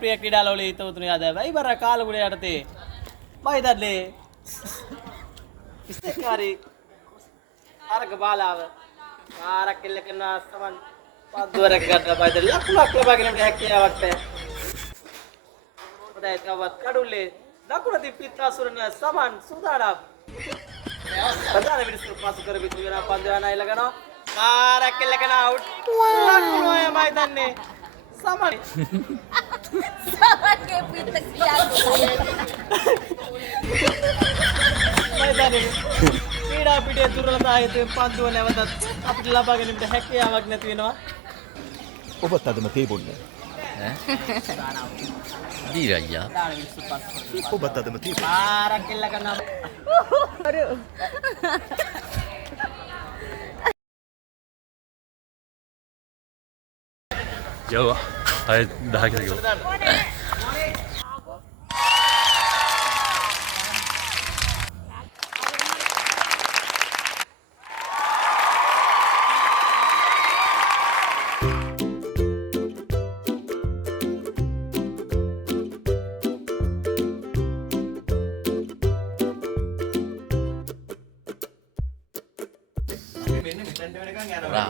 ප්‍රිය ක්‍රීඩාලවල හිතවතුනි අද වයිබර කාලගුණ යටතේ මම හිතන්නේ ඉස්තකාරී අරක බාලාව ආරක් කෙල්ල කරන සමන් පද්දවරක ගන්න බයිද ලකුණක් ලබාගෙන යන්න හැකියාවක් නැහැ. හොඳයි තවත් කඩුල්ලේ දකුණ දිප්පිත් අසුරන සමන් සුදානම්. ප්‍රධාන විනිසුරු පාසු කර විතු වෙන පන්දු යන ඊළඟනවා. ආරක් කෙල්ල කරන අවුට්. ලකුණයි මම හිතන්නේ සමන්. සමන්ගේ පිට කියන්නේ. ක්‍රීඩා පිටියේ දුර්වලතාවයෙන් පන්දුව නැවතත් අපිට ලබා ගැනීමට හැකියාවක් නැති වෙනවා. ඔබත් අදම තේ බොන්න. දීරయ్యා. ඔබත් අදම තේ බොන්න. ආරක් කෙල්ල කරනවා. යව. අය 10 කට ගියා. මෙන්න මෙතනට වෙනකන් යනවා.